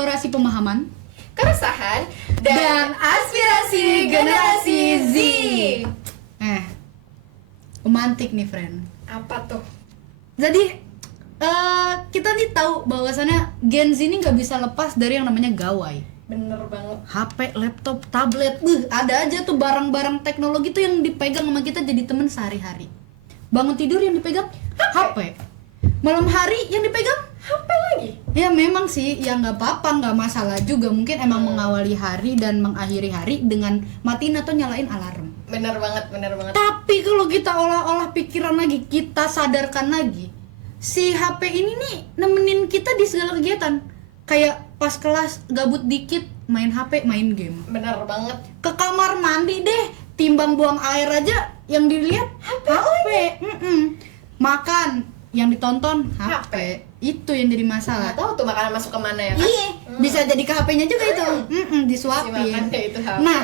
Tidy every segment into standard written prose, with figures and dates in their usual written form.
eksplorasi pemahaman, keresahan, dan aspirasi generasi Z. Romantik nih, friend. Apa tuh? Jadi kita nih tahu bahwasannya Gen Z ini nggak bisa lepas dari yang namanya gawai. Bener banget. HP, laptop, tablet, ada aja tuh barang-barang teknologi tuh yang dipegang sama kita jadi temen sehari-hari. Bangun tidur yang dipegang HP. Malam hari yang dipegang HP lagi? Ya memang sih, ya nggak apa-apa, nggak masalah juga. Mungkin emang mengawali hari dan mengakhiri hari dengan matiin atau nyalain alarm. Bener banget. Tapi kalau kita olah-olah pikiran lagi, kita sadarkan lagi, si HP ini nih nemenin kita di segala kegiatan. Kayak pas kelas gabut dikit, main HP, main game. Bener banget. Ke kamar mandi deh, timbang buang air aja yang dilihat HP. Makan, yang ditonton HP. Itu yang jadi masalah. Nggak tahu tuh makanan masuk kemana ya kan? Iya, bisa jadi ke HP-nya juga itu. Disuapin. Dimakannya itu HP. Nah,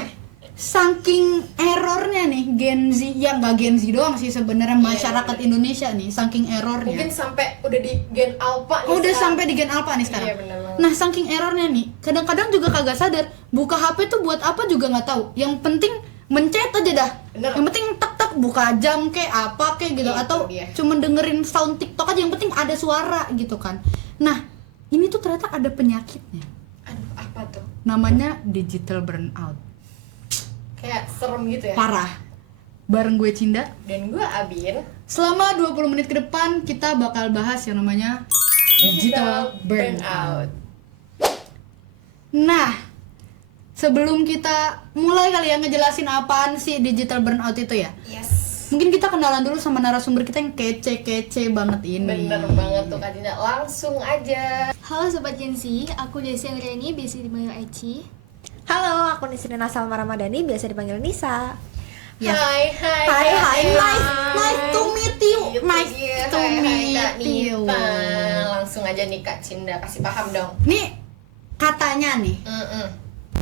saking errornya nih Gen Z, ya nggak Gen Z doang sih sebenarnya, masyarakat Indonesia nih, saking errornya. Mungkin sampai udah di Gen Alpha nih. Udah sekarang. sampai di Gen Alpha nih sekarang. Iya, bener banget. Nah, saking errornya nih, kadang-kadang juga kagak sadar buka HP tuh buat apa juga nggak tahu. Yang penting mencet aja dah. Bener. Yang penting tek buka jam kayak apa kayak gitu, Itu atau dia. cuma dengerin sound TikTok aja, yang penting ada suara gitu kan. Nah, ini tuh ternyata ada penyakitnya. Aduh, apa tuh? Namanya digital burnout. Kayak serem gitu ya. Parah. Bareng gue Cinda. Dan gue Abin. Selama 20 menit ke depan kita bakal bahas yang namanya digital burnout. Nah, sebelum kita mulai kali ya ngejelasin apaan sih digital burnout itu ya, Yes. mungkin kita kenalan dulu sama narasumber kita yang kece-kece banget ini. Bener banget tuh Kak Dina. Langsung aja. Halo Sobat Gen Z, aku Desi Anggreni, biasa dipanggil Eci. Halo, aku Nisrina Salma Ramadhani, biasa dipanggil Nisa. Ya. Hai. Nice to meet you. Itu Nice dia. to Hai, meet Kak you. Nita. Langsung aja nih Kak Cinda, kasih paham dong. Nih katanya nih,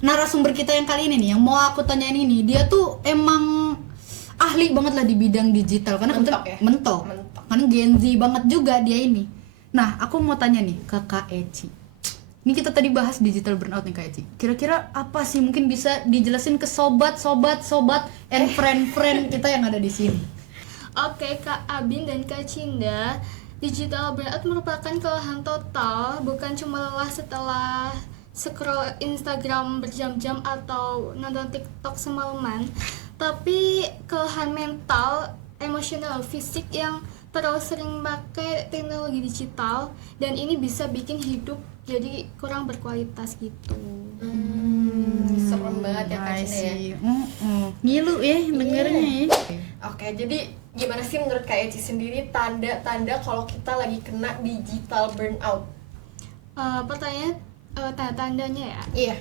narasumber kita yang kali ini nih, yang mau aku tanyain ini, dia tuh emang ahli banget lah di bidang digital, karena Mentok kebetulan ya? mentok. Karena Gen Z banget juga dia ini. Nah, aku mau tanya nih ke Kak Eci. Ini kita tadi bahas digital burnout nih Kak Eci. Kira-kira apa sih, mungkin bisa dijelasin ke sobat and friend kita yang ada di sini. Oke, Kak Abin dan Kak Cinda, digital burnout merupakan kelelahan total, bukan cuma lelah setelah scroll Instagram berjam-jam atau nonton TikTok semalaman, tapi kelelahan mental, emosional, fisik yang terlalu sering pakai teknologi digital, dan ini bisa bikin hidup jadi kurang berkualitas gitu. Serem banget ya Kak Cinda ya. Ngilu ya dengernya ya. Oke, jadi gimana sih menurut Kak Eci sendiri tanda-tanda kalau kita lagi kena digital burnout? Pertanyaan tanda-tandanya ya. Iya.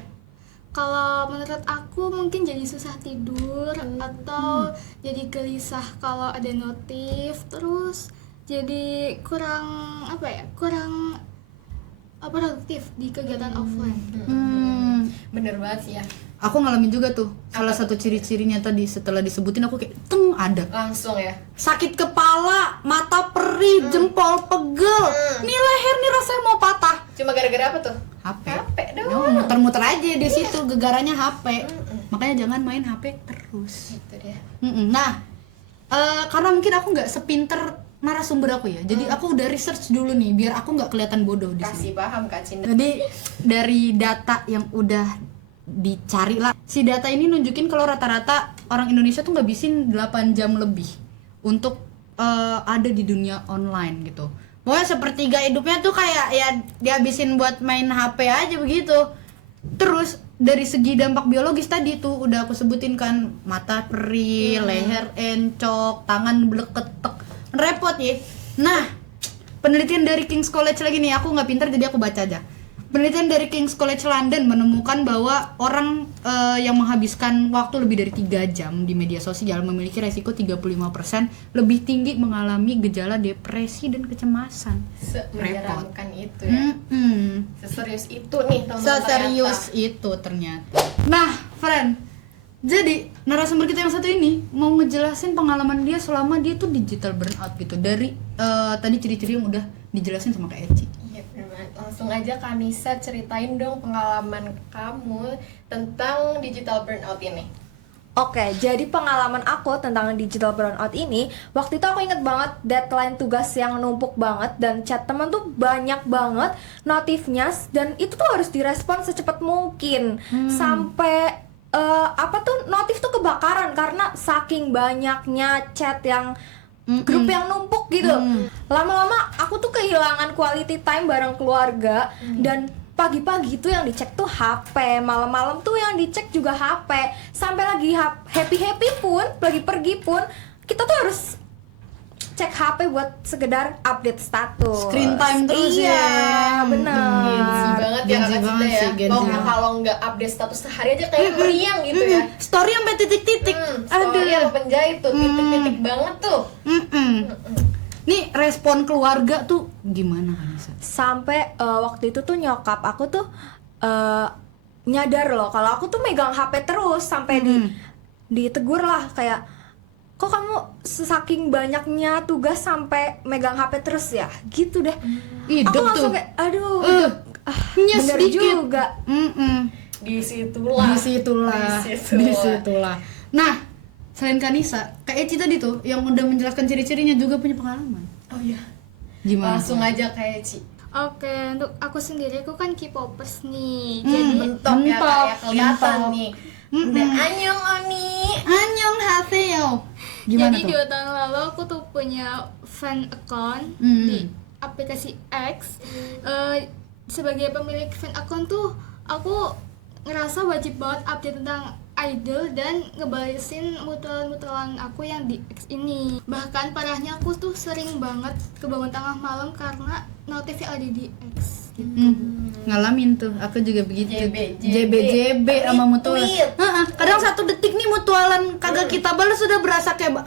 Kalau menurut aku mungkin jadi susah tidur atau jadi gelisah kalau ada notif, terus jadi kurang produktif di kegiatan offline. Bener banget sih ya. Aku ngalamin juga tuh. Salah satu ciri-cirinya tadi setelah disebutin aku kayak ada. Langsung ya. Sakit kepala, mata perih, jempol pegel. Nih leher nih rasanya mau patah. Cuma gara-gara apa tuh? HP. HP Ya, doang. muter-muter aja di situ, gegarannya HP. Makanya jangan main HP terus. Itu dia. Nah, karena mungkin aku nggak sepinter narasumber aku ya, jadi aku udah research dulu nih biar aku nggak kelihatan bodoh di sini. Kasih paham Kak Cinda. Jadi dari data yang udah dicari lah, si data ini nunjukin kalau rata-rata orang Indonesia tuh ngabisin 8 jam lebih untuk ada di dunia online gitu. Pokoknya sepertiga hidupnya tuh kayak ya dihabisin buat main HP aja begitu. Terus dari segi dampak biologis tadi tuh udah aku sebutin kan, mata perih, leher encok, tangan bleketek, repot ya. Nah, penelitian dari King's College lagi nih, aku nggak pintar jadi aku baca aja. Penelitian dari King's College London menemukan bahwa orang yang menghabiskan waktu lebih dari 3 jam di media sosial memiliki resiko 35% lebih tinggi mengalami gejala depresi dan kecemasan. Menyeramkan itu ya. Seserius itu nih teman-teman. Seserius itu ternyata. Nah, friend, jadi narasumber kita yang satu ini mau ngejelasin pengalaman dia selama dia tuh digital burnout gitu. Dari tadi ciri-ciri yang udah dijelasin sama Kak Eci. Iya benar. Langsung aja Kak Nisa ceritain dong pengalaman kamu tentang digital burnout ini. Oke, jadi pengalaman aku tentang digital burnout ini, waktu itu aku inget banget deadline tugas yang numpuk banget dan chat teman tuh banyak banget notifnya, dan itu tuh harus direspon secepat mungkin. Sampai notif tuh kebakaran karena saking banyaknya chat yang grup yang numpuk gitu. Lama-lama aku tuh kehilangan quality time bareng keluarga, dan pagi-pagi tuh yang dicek tuh HP, malam-malam tuh yang dicek juga HP. Sampai lagi happy-happy pun, lagi pergi pun, kita tuh harus cek HP buat sekedar update status. Screen time terus iya, ya. benar. Gen Z banget ya Gen Z Kak banget Cinta sih, ya. Gen Z. Kalau nggak update status sehari aja kayak meriang gitu ya. Story sampai titik-titik. Story yang penjahit tuh, titik-titik banget tuh. Nih respon keluarga tuh gimana kan Nisa? Sampai waktu itu tuh nyokap aku tuh nyadar loh kalau aku tuh megang HP terus, sampai ditegur lah kayak, kok kamu saking banyaknya tugas sampai megang HP terus ya, gitu deh. Aku Hidup langsung tuh. kayak aduh, Nyes bener dikit. juga. Disitulah. Disitulah. Nah, selain Kanisa, Kak Eci tadi tuh yang udah menjelaskan ciri-cirinya juga punya pengalaman. Oh iya. Gimana? Langsung aja kayak Ci. Oke, untuk aku sendiri aku kan K-popers nih. Jadi Mentok ya Kak, ya kelihatan mentok. nih. Udah anyong Oni. Annyeonghaseyo. Gimana jadi tuh? 2 tahun lalu aku tuh punya fan account di aplikasi X. Sebagai pemilik fan account tuh aku ngerasa wajib banget update tentang idol dan ngebalesin mutualan-mutualan aku yang di X ini. Bahkan parahnya aku tuh sering banget kebangun tengah malam karena notif yang ada di X gitu. Ngalamin tuh, aku juga begitu. JB. JB sama mutualan. Retweet. Kadang 1 detik nih mutualan kagak kita balas sudah berasa kayak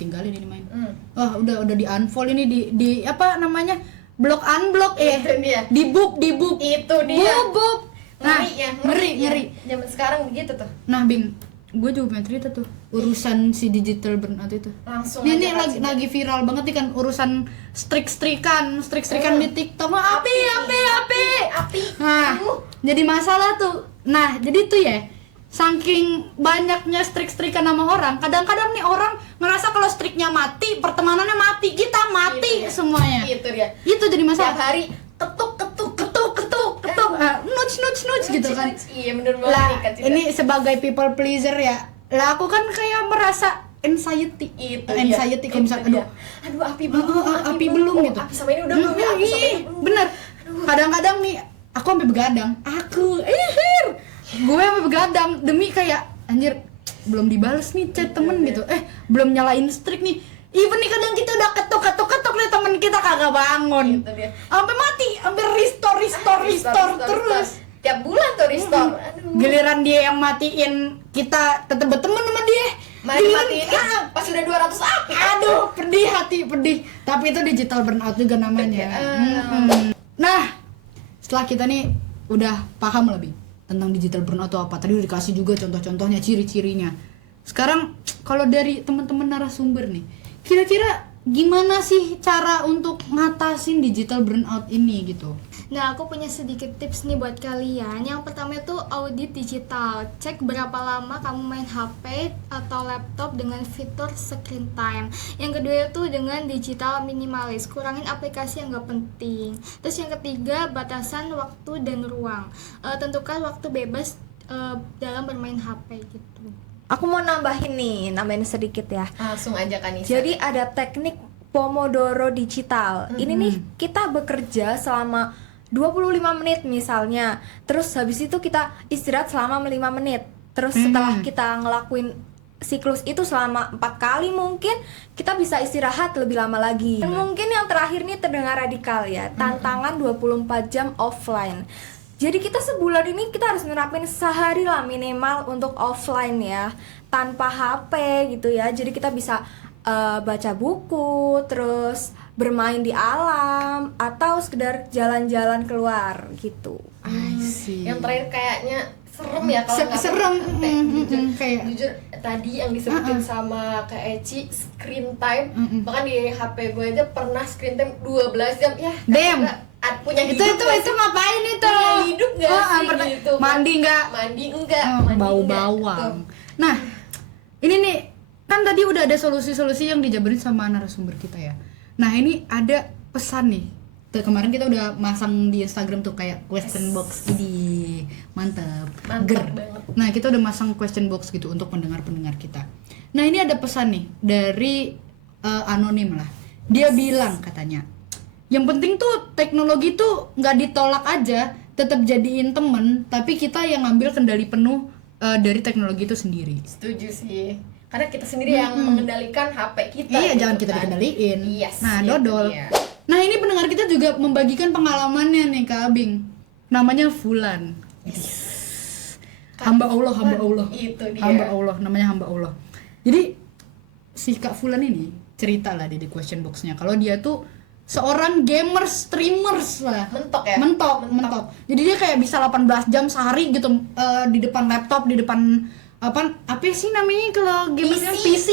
tinggalin ini main. Wah, udah di unfollow ini di apa namanya? Blok unblock Itu dia. Di book. Itu dia. Bub. Nah, Ngeri ya, ngeri. Zaman sekarang begitu tuh. Nah, Bing, gue juga punya cerita tuh urusan si digital burnout itu. Langsung Ini aja lagi, Kak Cinta. lagi viral banget nih kan urusan strik-strikan di TikTok. Api. Nah, jadi masalah tuh. Nah, jadi tuh ya, saking banyaknya strik-strikan sama orang, kadang-kadang nih orang ngerasa kalau striknya mati, pertemanannya mati, kita mati Itu dia. semuanya. Itu dia. Itu jadi Tiap masalah. hari ketuk. Nuts gitu kan. Iya bener banget Lah, nih Kak Cinta. ini sebagai people pleaser ya. Lah aku kan kayak merasa anxiety. Itu Anxiety dia. kalau misalnya Itu dia. Aduh api belum. api belum Oh, gitu. Api sama ini udah belum ya? Api sama Ih, ini belum. bener. Kadang-kadang nih aku sampai begadang. Gue sampai begadang demi kayak anjir belum dibales nih chat temen gitu. Belum nyalain strik nih. Even nih kadang kita udah ketuk nih temen kita kagak bangun. Itu dia. Sampai mati, sampai restore terus. Tiap bulan tuh restore. Aduh. Giliran dia yang matiin, kita tetep berteman sama dia. Mari Giliran- matiin pas udah 200 api. Aduh, pedih. Tapi itu digital burnout juga namanya. Nah, setelah kita nih udah paham lebih tentang digital burnout itu apa, tadi udah dikasih juga contoh-contohnya, ciri-cirinya. Sekarang kalau dari teman-teman narasumber nih, kira-kira gimana sih cara untuk ngatasin digital burnout ini gitu? Nah, aku punya sedikit tips nih buat kalian. Yang pertama itu audit digital. Cek berapa lama kamu main HP atau laptop dengan fitur screen time. Yang kedua itu dengan digital minimalis. Kurangin aplikasi yang gak penting. Terus yang ketiga, batasan waktu dan ruang. Tentukan waktu bebas dalam bermain HP gitu. Aku mau nambahin sedikit ya. Langsung aja kan Nisa. Jadi ada teknik Pomodoro digital. Ini nih kita bekerja selama 25 menit misalnya. Terus habis itu kita istirahat selama 5 menit. Terus setelah kita ngelakuin siklus itu selama 4 kali, mungkin kita bisa istirahat lebih lama lagi. Dan mungkin yang terakhir nih terdengar radikal ya, tantangan 24 jam offline. Jadi kita sebulan ini kita harus nerapin sehari lah minimal untuk offline ya, tanpa HP gitu ya. Jadi kita bisa baca buku, terus bermain di alam, atau sekedar jalan-jalan keluar gitu. Yang terakhir kayaknya serem ya kalau nggak Serem, pakai jujur, kayak jujur tadi yang disebutin sama Kak Eci screen time, bahkan di HP gue aja pernah screen time 12 jam ya. Damn. punya itu hidup nggak sih? ngapain itu? Punya hidup nggak sih gitu? Mandi nggak? Mandi enggak? Bau Mandi enggak? bawang. Nah, ini nih kan tadi udah ada solusi-solusi yang dijabarin sama narasumber kita ya. Nah, ini ada pesan nih. Kemarin kita udah masang di Instagram tuh kayak question box. Ini mantap. Mantap banget. Nah, kita udah masang question box gitu untuk pendengar-pendengar kita. Nah, ini ada pesan nih dari anonim lah. Dia bilang katanya, yang penting tuh teknologi tuh nggak ditolak aja, tetap jadiin temen, tapi kita yang ngambil kendali penuh dari teknologi itu sendiri. Setuju sih. Karena kita sendiri yang mengendalikan HP kita. Iya, gitu jangan kita kan. dikendaliin. Yes, Nah, itu dodol. dia. Nah, ini pendengar kita juga membagikan pengalamannya nih Kak Abing. Namanya Fulan. Hamba Allah, hamba Allah. Itu dia. Hamba Allah, namanya hamba Allah. Jadi si Kak Fulan ini cerita lah di question box-nya kalau dia tuh seorang gamer streamers lah. Mentok ya? Mentok. Jadi dia kayak bisa 18 jam sehari gitu di depan laptop, di depan apa sih namanya kalau gamernya PC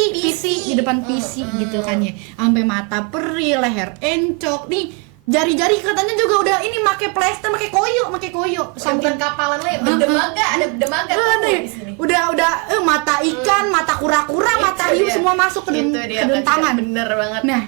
di depan PC gitu kan ya. Sampai mata perih, leher encok. Nih jari-jari katanya juga udah ini make plester, make koyo. Bukan kapalan lah, berdemaga, ada berdemaga tuh di sini. Udah mata ikan, mata kura-kura, mata hiu semua masuk ke dalam tangan. Bener banget. Nah,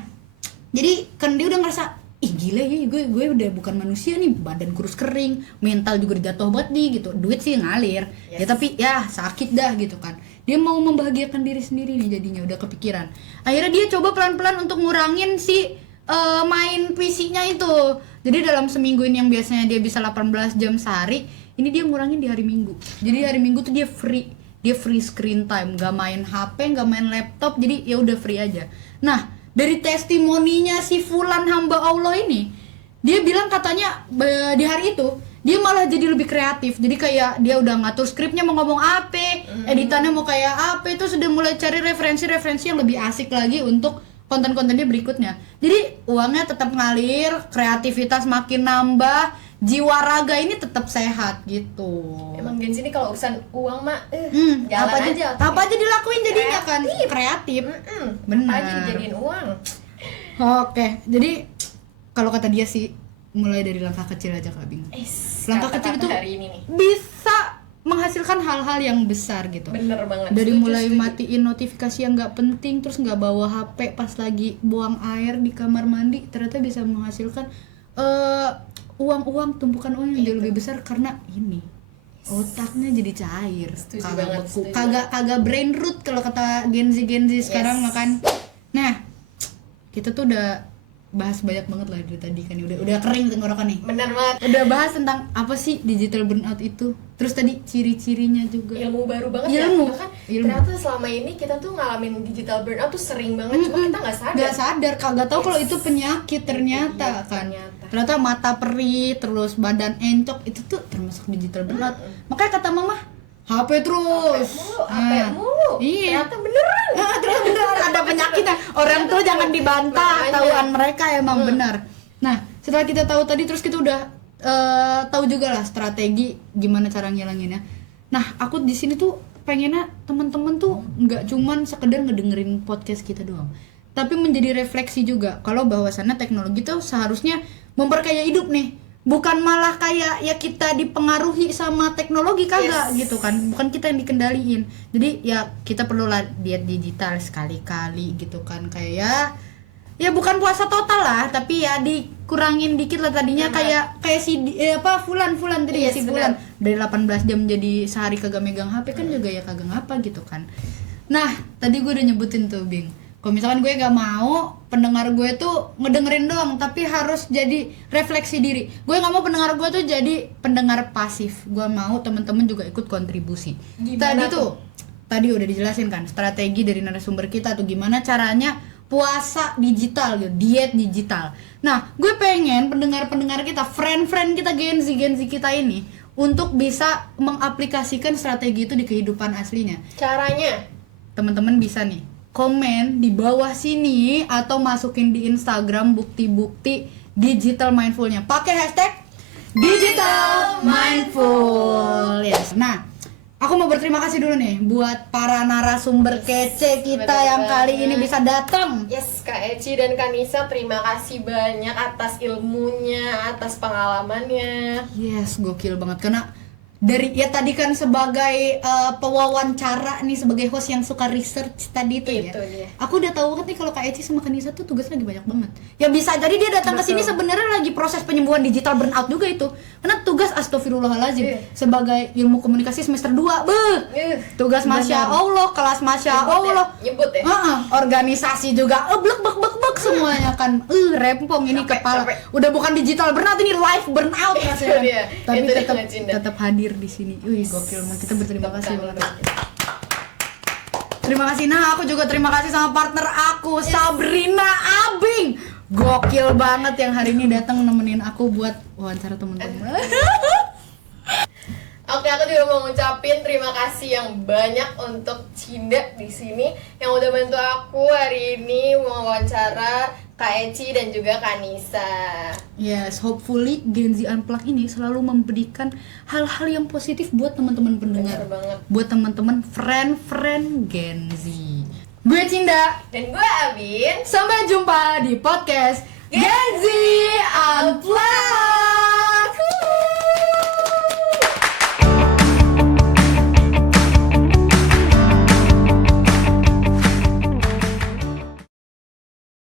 jadi kan dia udah ngerasa ih gila ya, gue udah bukan manusia nih, badan kurus kering, mental juga udah jatuh banget nih gitu, duit sih ngalir, ya tapi ya sakit dah gitu kan. Dia mau membahagiakan diri sendiri nih jadinya udah kepikiran. Akhirnya dia coba pelan-pelan untuk ngurangin si main PC-nya itu. Jadi dalam seminggu ini yang biasanya dia bisa 18 jam sehari, ini dia ngurangin di hari Minggu. Jadi hari Minggu tuh dia free screen time, gak main HP, gak main laptop, jadi ya udah free aja. Nah, dari testimoninya si Fulan hamba Allah ini, dia bilang katanya di hari itu dia malah jadi lebih kreatif. Jadi kayak dia udah ngatur skripnya mau ngomong apa, editannya mau kayak apa, itu sudah mulai cari referensi-referensi yang lebih asik lagi untuk konten-kontennya berikutnya. Jadi uangnya tetap ngalir, kreativitas makin nambah, jiwa raga ini tetap sehat gitu. Emang Gen Z ini kalau urusan uang mah jalan apa aja. apa aja dilakuin jadinya kan kreatif. Benar. Apa aja dijadiin uang. Oke, jadi kalau kata dia sih mulai dari langkah kecil aja Kak Bing. Langkah kecil itu hari ini nih. bisa menghasilkan hal-hal yang besar gitu. Bener banget. Dari Setuju, mulai setuju. matiin notifikasi yang nggak penting, terus nggak bawa HP pas lagi buang air di kamar mandi, ternyata bisa menghasilkan uang tumpukan uang yang jauh lebih besar karena ini otaknya jadi cair, Setuju kagak banget, beku, setuju kagak brain root kalau kata Gen Z sekarang makan. Nah, kita tuh udah bahas banyak banget lah dari tadi kan, udah kering tenggorokan nih. Bener banget. Udah bahas tentang apa sih digital burnout itu, terus tadi ciri-cirinya juga. Ilmu baru banget Ilmu. ya. Bahkan Ilmu. ternyata selama ini kita tuh ngalamin digital burnout tuh sering banget, cuma kita nggak sadar. Nggak sadar, kagak tahu kalau itu penyakit ternyata kan. Ternyata mata perih, terus badan encok, itu tuh termasuk digital burnout. Makanya kata mama, HP terus. HP mulu. Iya. Ternyata beneran. Terus bener ada penyakitnya. Orang tuh jangan dibantah, Makanya. tahuan mereka emang benar. Nah, setelah kita tahu tadi, terus kita udah tahu juga lah strategi gimana cara ngilanginnya. Nah, aku di sini tuh pengennya teman-teman tuh nggak cuman sekedar ngedengerin podcast kita doang, tapi menjadi refleksi juga kalau bahwasannya teknologi tuh seharusnya memperkaya hidup nih, bukan malah kayak ya kita dipengaruhi sama teknologi kagak gitu kan, bukan kita yang dikendaliin. Jadi ya kita perlu lah diet digital sekali-kali gitu kan, kayak ya bukan puasa total lah, tapi ya dikurangin dikit lah tadinya. Kayak si Fulan tadi ya, si Fulan dari 18 jam jadi sehari kagak megang HP kan juga ya kagak ngapa gitu kan. Nah tadi gue udah nyebutin tuh Bing, kalau misalkan gue gak mau pendengar gue tuh ngedengerin doang, tapi harus jadi refleksi diri. Gue gak mau pendengar gue tuh jadi pendengar pasif, gue mau temen-temen juga ikut kontribusi. Gimana Tadi udah dijelasin kan strategi dari narasumber kita tuh gimana caranya puasa digital gitu, diet digital. Nah, gue pengen pendengar-pendengar kita, friend-friend kita Gen Z kita ini untuk bisa mengaplikasikan strategi itu di kehidupan aslinya. Caranya Teman-teman bisa nih komen di bawah sini atau masukin di Instagram bukti-bukti digital mindfulnya. Pakai hashtag digital mindful. Yes. Nah, Aku mau berterima kasih dulu nih buat para narasumber kece kita bener yang kali banget. ini bisa datang. Yes, Kak Eci dan Kak Nisa, terima kasih banyak atas ilmunya, atas pengalamannya. Yes, gokil banget karena dari ya tadi kan sebagai pewawancara nih, sebagai host yang suka research tadi itu ya. Itu dia. Aku udah tahu banget nih kalau Kak Eci sama Kak Nisa tuh tugasnya lagi banyak banget. Ya bisa jadi dia datang ke sini sebenarnya lagi proses penyembuhan digital burnout juga itu. Karena tugas astagfirullahalazim sebagai ilmu komunikasi semester 2. Tugas Masya Allah, kelas Masya Allah. Nyebut ya? Organisasi juga blek bek bek bek semuanya kan. Rempong ini Capek, kepala. capek. Udah bukan digital burnout, ini life burnout rasanya. dia. Tapi Itu dia, tetap Kak Cinda. tetap hadir di sini. Wih, gokil banget. Kita berterima kasih banget. Terima kasih. Nah, aku juga terima kasih sama partner aku, Sabrina Abing. Gokil banget yang hari ini datang nemenin aku buat wawancara teman-teman. Oke, aku juga mau ngucapin terima kasih yang banyak untuk Cinda di sini yang udah bantu aku hari ini mewawancara Kak Eci dan juga Kak Nisa. Yes, hopefully Gen Z Unplugged ini selalu memberikan hal-hal yang positif buat teman-teman pendengar. Bener banget. Buat teman-teman friend Gen Z. Gue Cinda. Dan gue Abin. Sampai jumpa di podcast Gen Z Unplugged.